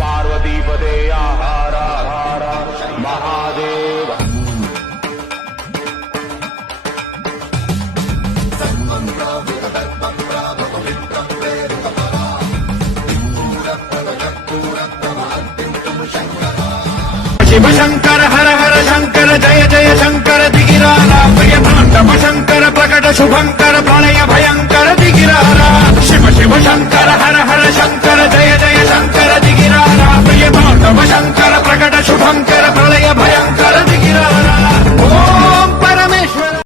పార్వతీపదే హర హర Mahadeva Shiva Shankara హర హర Shankara జయ జయ Shankara దిగిరాల ప్రియమా